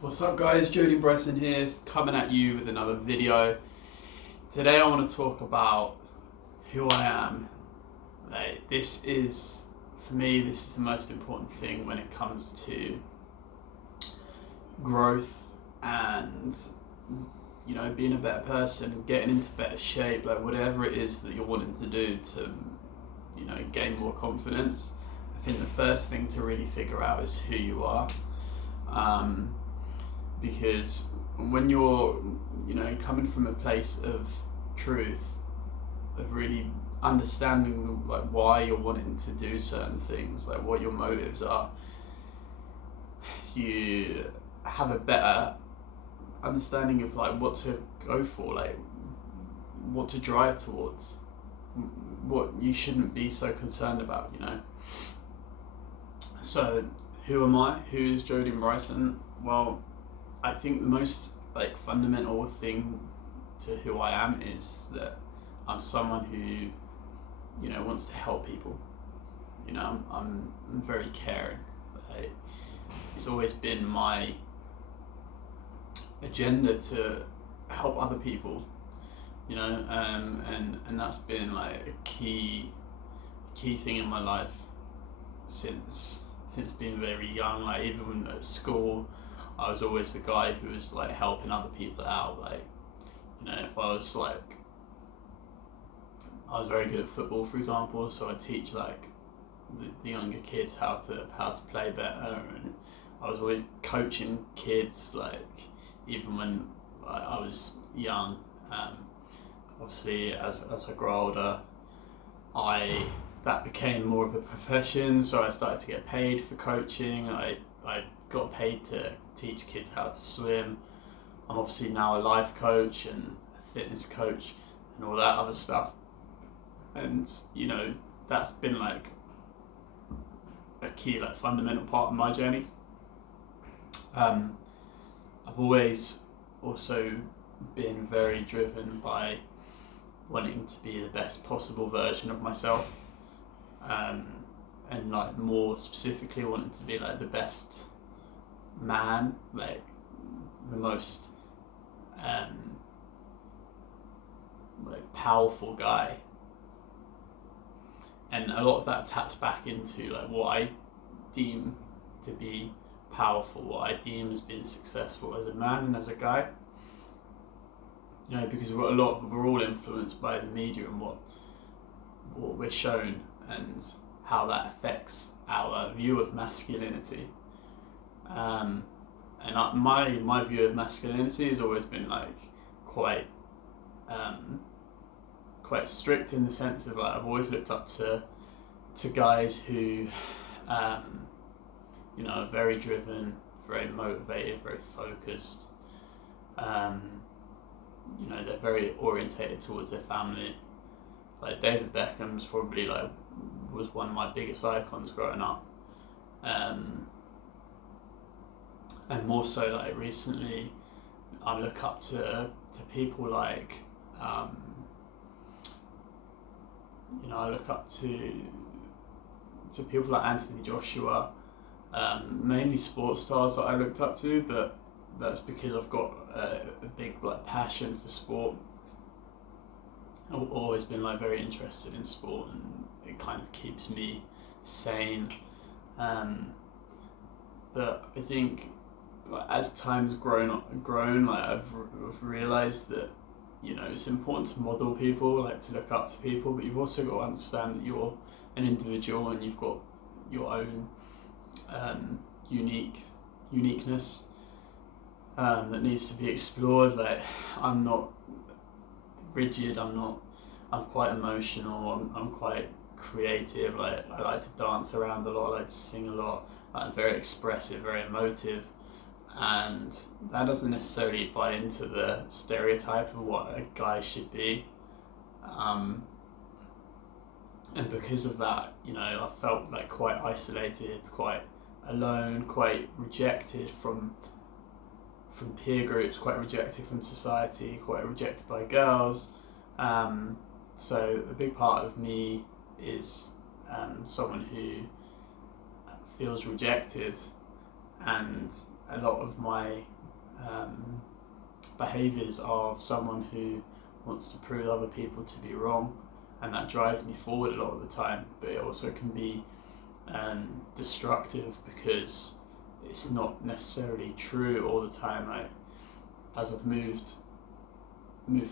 What's up guys, Dean-Bryson here, coming at you with another video. Today I want to talk about who I am. This is, for me, this is the most important thing when it comes to growth and, being a better person, getting into better shape, like whatever it is that you're wanting to do to, gain more confidence. I think the first thing to really figure out is who you are. Because when you're coming from a place of truth, of really understanding like why you're wanting to do certain things, like what your motives are, you have a better understanding of like what to go for, like what to drive towards, what you shouldn't be so concerned about. So who am I? Who is Dean-Bryson? Well, I think the most fundamental thing to who I am is that I'm someone who wants to help people. I'm very caring. It's always been my agenda to help other people. And that's been like a key thing in my life since being very young. Like even at school, I was always the guy who was like helping other people out. Like, if I was very good at football, for example, so I teach like the younger kids how to play better, and I was always coaching kids, like even when I was young. Obviously, as I grew older, that became more of a profession, so I started to get paid for coaching. I got paid to teach kids how to swim. I'm obviously now a life coach and a fitness coach and all that other stuff. And that's been like a key, like fundamental part of my journey. I've always also been very driven by wanting to be the best possible version of myself. And like more specifically wanting to be like the best man, like the most powerful guy. And a lot of that taps back into like what I deem to be powerful, what I deem as being successful as a man and as a guy. Because we're all influenced by the media and what we're shown and how that affects our view of masculinity. And my view of masculinity has always been like quite strict, in the sense of like I've always looked up to guys who are very driven, very motivated, very focused. They're very orientated towards their family. Like David Beckham's probably was one of my biggest icons growing up. And more so like recently, I look up to people like I look up to people like Anthony Joshua, mainly sports stars that I looked up to, but that's because I've got a big passion for sport. I've always been very interested in sport, and it kind of keeps me sane. But I think as time's grown, I've realised that it's important to model people, to look up to people, but you've also got to understand that you're an individual and you've got your own uniqueness that needs to be explored. Like I'm not rigid. I'm quite emotional. I'm quite creative. Like I like to dance around a lot. I like to sing a lot. I'm very expressive, very emotive, and that doesn't necessarily buy into the stereotype of what a guy should be. And because of that, I felt quite isolated, quite alone, quite rejected from peer groups, quite rejected from society, quite rejected by girls. So a big part of me is someone who feels rejected and a lot of my behaviours are of someone who wants to prove other people to be wrong, and that drives me forward a lot of the time. But it also can be destructive because it's not necessarily true all the time. As I've moved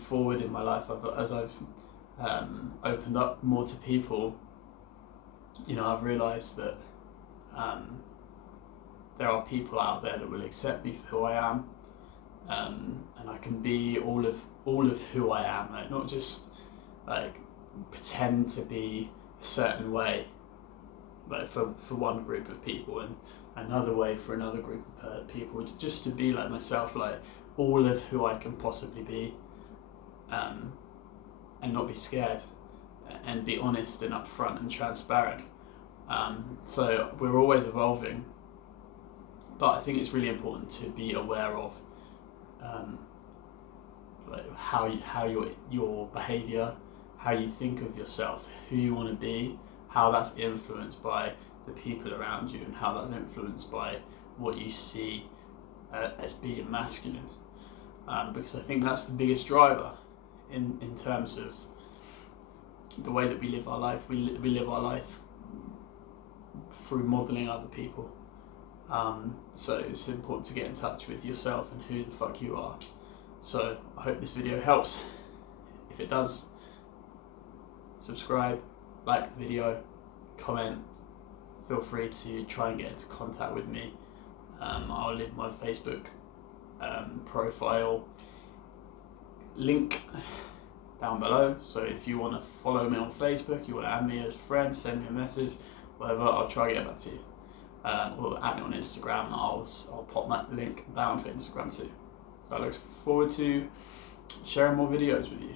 forward in my life, as I've opened up more to people, I've realised that there are people out there that will accept me for who I am, and I can be all of who I am, like not just like pretend to be a certain way, like for one group of people, and another way for another group of people, just to be like myself, like all of who I can possibly be, and not be scared, and be honest and upfront and transparent. So we're always evolving, but I think it's really important to be aware of like how your behaviour, how you think of yourself, who you want to be, how that's influenced by the people around you, and how that's influenced by what you see as being masculine. Because I think that's the biggest driver in terms of the way that we live our life. We live our life through modelling other people. So it's important to get in touch with yourself and who the fuck you are. So I hope this video helps. If it does, subscribe, like the video, comment. Feel free to try and get into contact with me. I'll leave my Facebook profile link down below, so if you want to follow me on Facebook, you want to add me as a friend, send me a message, whatever, I'll try to get back to you. Or add me on Instagram, I'll pop that link down for Instagram too. So I look forward to sharing more videos with you.